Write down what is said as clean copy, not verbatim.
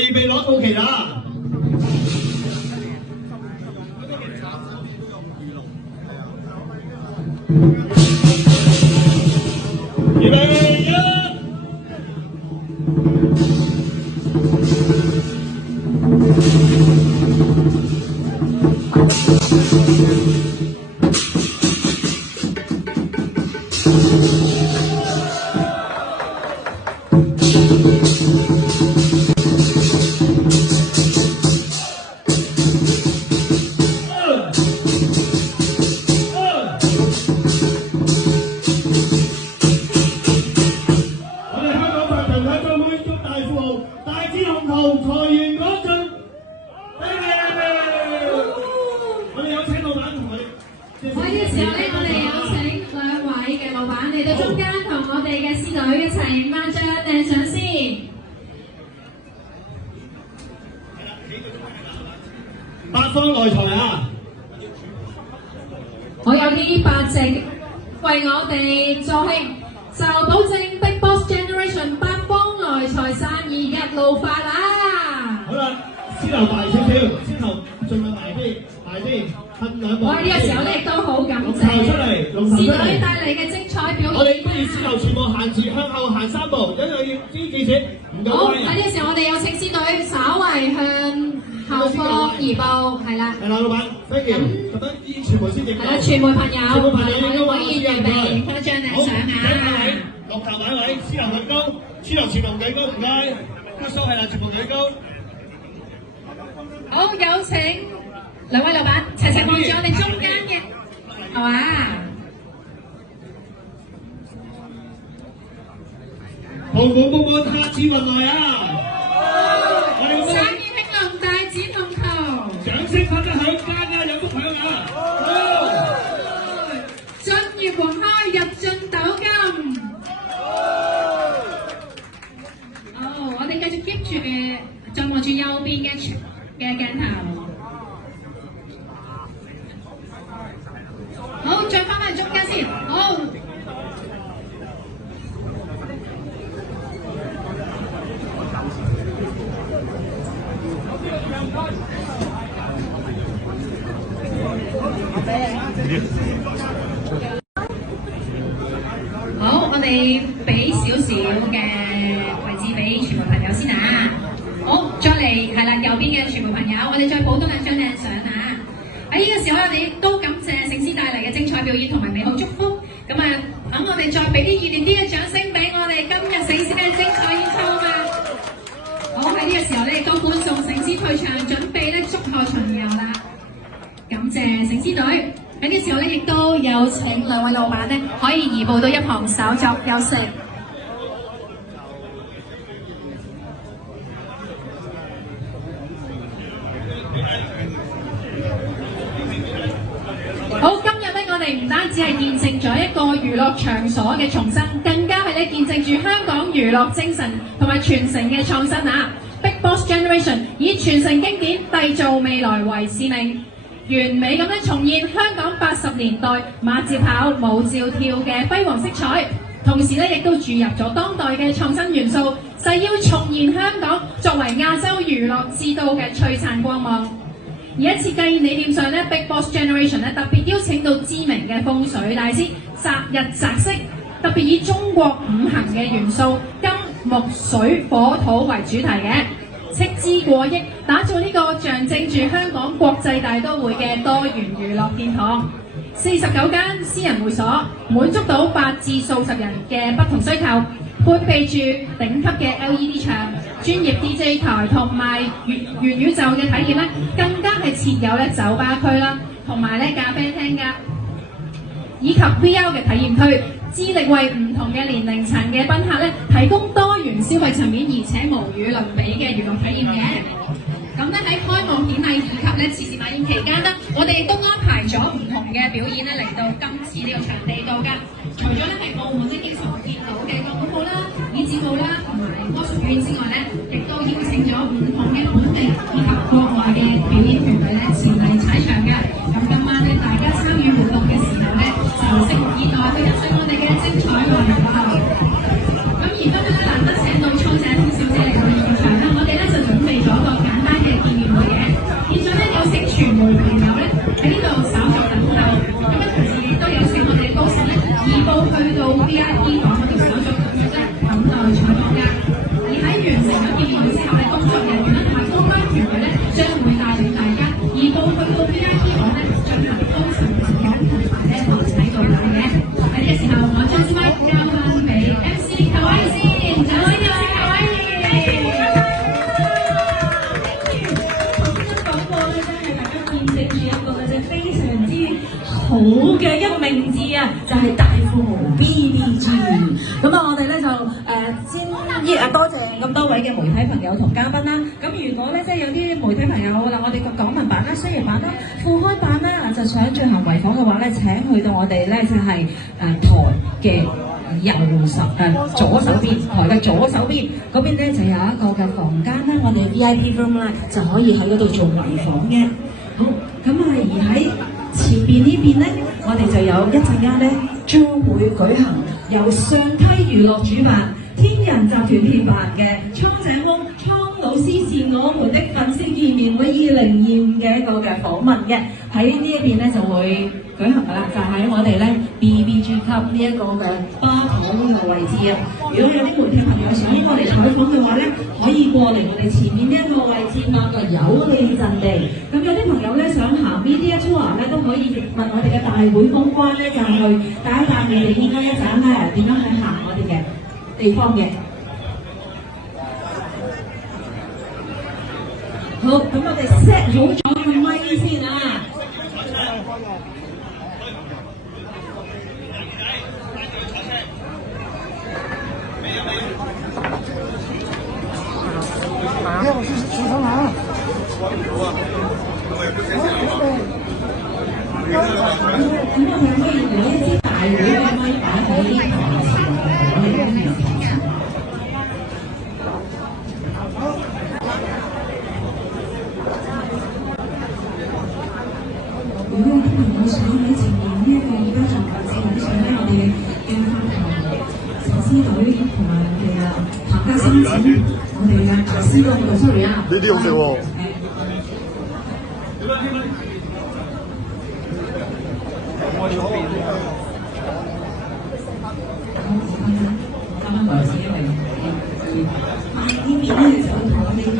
預備攞到期啦！預備一！八方來財啊！我有啲八席為我哋助興，就保證 Big Boss Generation 八方來財生意一路發啊！好啦，先頭埋少少，先頭盡量埋啲，噴兩步。我呢個時候咧都好感謝侍女帶嚟嘅精彩表演。我哋不如先頭全部行前向後行3步，因為要知記住唔夠好，喺呢個時候我哋有請侍女稍為向後方移步，係啦。係啦，老闆 ，thank you。咁樣啲傳媒先影。係啦，傳媒朋友可以預備影多張靚相啊！落頭擺位，司頭舉高，司頭前頭舉高，唔該。骨數係啦，全部舉高。好，有請兩位老闆齊齊望住我哋中間嘅，係嘛？紅滿滿滿，客似雲來啊！生意興隆，大展龍頭。掌聲發得響，間啊有福響啊！進業黃開，入進斗金。好，我哋繼續 keep 住再望住右邊嘅鏡頭。好，再翻返去中間先。好。好，我哋俾少少嘅位置俾傳媒朋友先啊。好，再嚟係啦，右邊嘅傳媒朋友，我哋再補多兩張靚相啊。喺呢個時候，我哋亦都感謝聖詩帶嚟嘅精彩表演同埋美好祝福。咁啊，等我哋再俾啲熱烈啲嘅掌聲俾我哋今日聖詩嘅精彩演出啊嘛。好，喺呢個時候咧，亦都歡送聖詩退場，準備咧祝賀巡遊啦。感謝聖詩隊。喺呢個時候咧，亦都有請兩位老闆咧，可以移步到一旁稍作休息。好，今日咧，我哋唔單止係見證咗一個娛樂場所嘅重生，更加係咧見證住香港娛樂精神同埋傳承嘅創新啊 ！Big Boss Generation 以傳承經典、締造未來為使命。完美咁樣重現香港80年代馬照跑、舞照跳嘅輝煌色彩，同時咧亦都注入咗當代嘅創新元素，誓要重現香港作為亞洲娛樂之都嘅璀璨光芒。而喺設計理念上咧 ，Big Boss Generation 咧特別邀請到知名嘅風水大師擇日擇色，特別以中國五行嘅元素金、木、水、火、土為主題嘅。斥資過億，打造呢個象徵住香港國際大都會嘅多元娛樂殿堂。49間私人會所，滿足到8至數十人嘅不同需求，配備住頂級嘅 LED 牆、專業 DJ 台同埋元宇宙嘅體驗咧，更加係設有咧酒吧區啦，同埋咧咖啡廳㗎，以及 VR 嘅體驗區。致力為唔同嘅年齡層嘅賓客咧提供多元消費層面，而且無與倫比嘅娛樂體驗嘅。咁咧喺開幕典禮以及咧慈善晚宴期間咧，我哋亦都安排咗唔同嘅表演咧嚟到今次呢個場地度㗎。除咗咧係澳門咧經常見到嘅歌舞啦、椅子舞啦同埋魔術表演之外咧，亦都邀請咗唔同嘅本地以及國外嘅表演團隊咧前嚟踩場嘅。咁今晚咧大家參與活動嘅時候咧，就拭目以待去欣賞我哋嘅精彩內容啦。咁而今日咧難得請到蒼井小姐嚟到現場啦，我哋咧就準備證住一個嘅非常之好嘅一名字啊，就係、大富豪 BBG。咁啊，我哋咧就先多謝咁多位嘅媒體朋友同嘉賓啦。咁如果咧即係有啲媒體朋友啦，我哋個港聞版啦、商業版啦、副開版啦，就想進行圍訪嘅話咧，請去到我哋咧就係、台嘅左手邊，台嘅左手邊嗰邊咧就有一個嘅房間啦，我哋 VIP room 啦，就可以喺嗰度做圍訪嘅。好，咁啊而喺前邊呢邊咧，我哋就有一陣間咧將會舉行由上溪娛樂主辦、天人集團協辦嘅蒼井空蒼老師是我們的粉絲見面會2025嘅一個嘅訪問嘅，喺呢一邊咧就會舉行㗎啦，就喺我哋咧 BBG Club 呢一個嘅吧台呢個位置啊。如果有啲媒體朋友想過嚟採訪嘅話咧，可以過嚟我哋前面呢一個位置嘛，個有利陣地。咁有啲朋友咧想行 media tour 咧，都可以問我哋嘅大會公關咧，就係去帶一帶你哋應該一陣咧點樣去行我哋嘅地方嘅。好，咁我哋 set 好咗個咪先啊！咁我哋可以攞一支大會嘅咪擺喺呢台前面。如果有啲朋友想喺前面呢一個而家仲拍攝緊相咧，我哋嘅發台陳思隊同埋我哋嘅彭家新子，我哋嘅大師哥嘅 sorry 啊，呢啲好食喎。啱啱來自因為呢邊咧就同我哋嘅